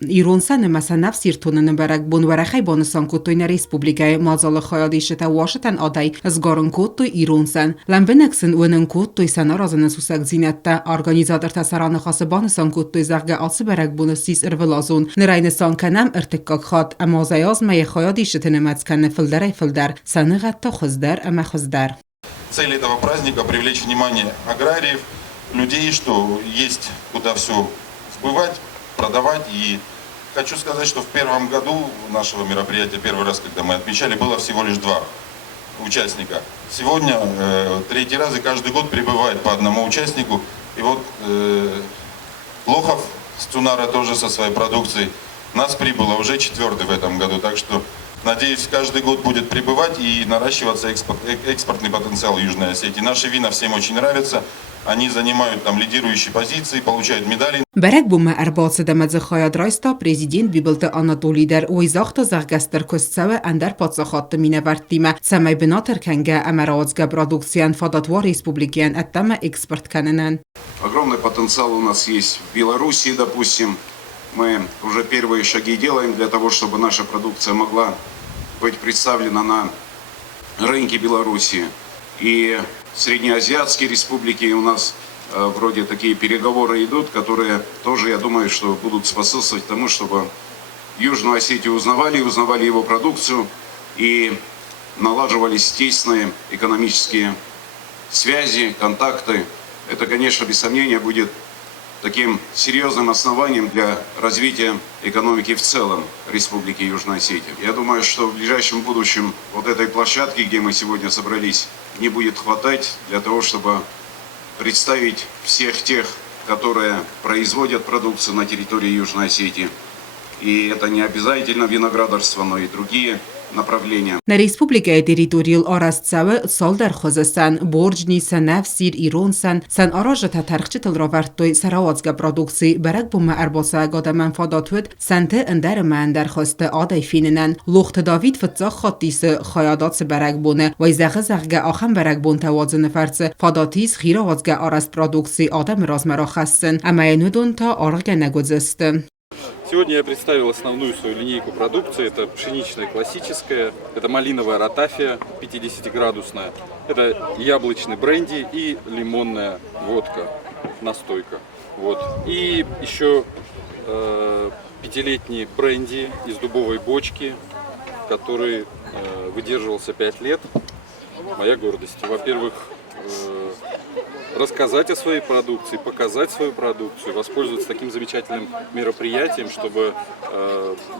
Իրանցանը մասնավ սիրտունն բարակ բուն վարախայ բոնսան կուտույն ռեսպուբլիկայի մազալը խայադիշտա Washington ադայ զգորն կուտույ իրանցան լամվենքսն ունն կուտույ սանարազն սուսակ զինատта օրգանիզատոր տասարանը խասը բոնսան կուտույ զարգա ալսը բարակ բունսիս ըրվլազուն նրայնսան կանամ ըրտկակ խատ ամազայազ մայ խայադիշտը նմացքան ֆլդար սանղատта խզդար ամա խզդար. Цель этого праздника привлечь внимание аграриев, людей, что есть куда все сбывать, продавать. И хочу сказать, что в первом году нашего мероприятия, первый раз, когда мы отмечали, было всего лишь 2 участника. Сегодня третий раз, и каждый год прибывает по одному участнику. И вот Лохов с Цунара тоже со своей продукцией. Нас прибыло уже 4-й в этом году. Так что, надеюсь, каждый год будет прибывать и наращиваться экспортный потенциал Южной Осетии. Наши вина всем очень нравятся. Они занимают там лидирующие позиции, получают медали. Берек бума арбацы дамадзы хаяд райста президент бибылты Анатолий дер ойзахта заргастер костсаве андер пацахатты минавартима самай бинатер кенге амаразга продукциян фадатва республикиян аттама экспорт каненен. Огромный потенциал у нас есть в Белоруссии, допустим. Мы уже первые шаги делаем для того, чтобы наша продукция могла быть представлена на рынке Белоруссии. И среднеазиатские республики у нас вроде такие переговоры идут, которые тоже, я думаю, что будут способствовать тому, чтобы Южную Осетию узнавали его продукцию и налаживались тесные экономические связи, контакты. Это, конечно, без сомнения будет таким серьезным основанием для развития экономики в целом Республики Южная Осетия. Я думаю, что в ближайшем будущем вот этой площадки, где мы сегодня собрались, не будет хватать для того, чтобы представить всех тех, которые производят продукцию на территории Южной Осетии. И это не обязательно виноградарство, но и другие направления. На республике территориал арастсавы солдар хозасан боржни санав сир иронсан сан аража татархчитл равартой сараватска продукции барак бума арбаса гада манфадатвд санте اندر من درخواست آدای فیننن لخت داوید فتزا خاطیس خیادات برک بونه و زغ زغ آخم برک بون توازن فرز فاداتیس خیرا وزگه آرست продукции آدم размера خستن اما ینودون تا آرگ نگذست. Сегодня я представил основную свою линейку продукции. Это пшеничная классическая, это малиновая ротафия 50-градусная, это яблочный бренди и лимонная водка, настойка. Вот. И еще 5-летний бренди из дубовой бочки, который выдерживался 5 лет. Моя гордость. Во-первых, рассказать о своей продукции, показать свою продукцию, воспользоваться таким замечательным мероприятием, чтобы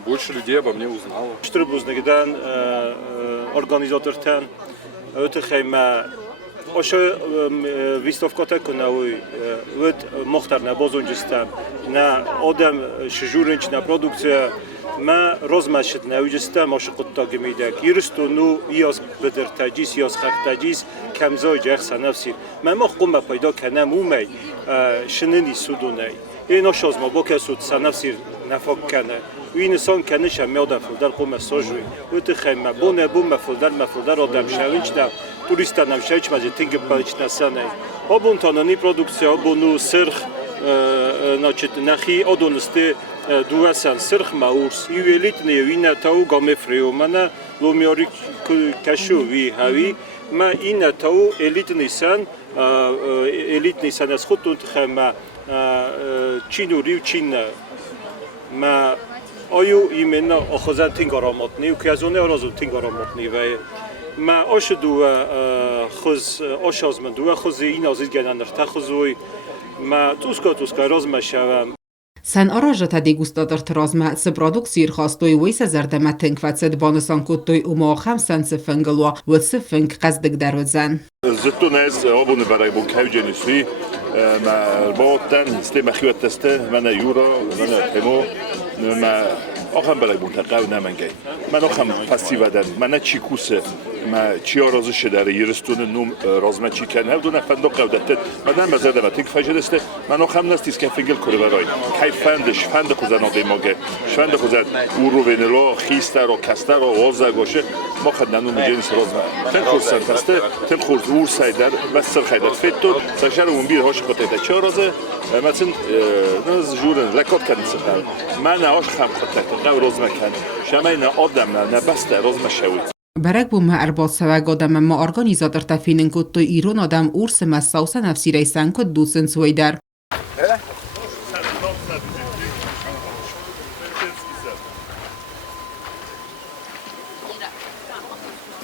больше людей обо мне узнало. Oşa výstavkata konały wyd mochtarna bozunjistam na odem szjurynç na produkcja ma rozmaşit na ujistam oşa qutta gemidak yirstunu yaz bedirtajis yaz xaqtajis kamzoj xanafsi ma moquma payda kana mumay shinini sudunay این آشاز ما با کسود سنفسیر نفاق کنه و این انسان کنش هم میادم فلدر قوم ساجوی و تخیم بونه بوم مفلدر آدم شوینچ دم توریستان هم شوینچ مزی تینگ پلیچ نسانه آبون تانانی پرودکسیا آبونو سرخ ناچت نخی آدونسته دوستان سرخ ماورس یویلیت نیوینه تاو گام فریو منه لومیاری کشو وی هوی ما این تاو الیت نیسان از خودتون تخیم چین و ریو چین ما آیو ایمنا آخوزن تینگ آراماتنی و که از اونه آرازو تینگ آراماتنی و ما آشدو آشاز من دو خوزی این آزید گنن نرتا خوزوی ما توسکا راز شوم Sen aražata degustator razma s produkcijer hastoj vojsa zardama tinkvacet bonusan kuttoj umaham sen se fengalwa و se feng qazdik darwazan. زتونز آبون برای بو کوجنیسی ما باطن استم خیوت تسته من یورا من تمو ما آخام برای بو تقاو نمنگی من آخام فسیودن من چیکوسه ما چیا رازش داره یرستون نوم رازمه چی کنه دو نفندق قودت مدام مزده و تیک فجرسته منو خم نستیس که فنگل کره برای کی فندش فند کوزن آدم مگه فند کوزن اورو ونلو خیستر و کستر و وازه گوشه ما خد نانو مجنس رازمه تن خورد سنتسته تن خورد ور سایدر بس سر خیدت فیتو سشار اون بیر هاش قطعه چه رازه مثلا نز جورن لکات کنن سر من آش خم قطعه قو رازمه کنه شماین آدم نه بسته رازمه شوی برگ بوم ارباسه گادم ما ارگانیزاتور تفینن کد تو ایران آدم اورس مساوس نفسی ریسن کد دوسن سویدر.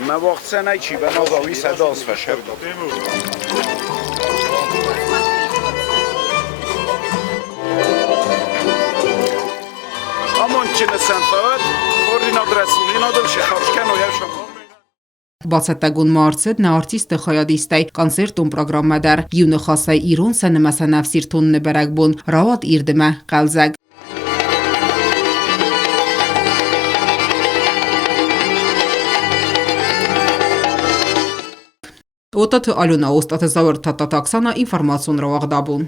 ما وقت سنه چی به نوگاوی صداست فشرد همون چین سنفاد خوردین آدرسونین آدم شخارشکن و یا شما Բացատագուն մարցետ նա արտիստ խոյադիստայ կոնցերտում պրոգրամադար յունը խասայ իրոն սանը մասանավսիրտունն բերակբուն ռավատ իրդմը կալզակ Օտաթ ալունա ոստաթը զավր թատատաքսանա ինվորմացուն ռավաղդաբուն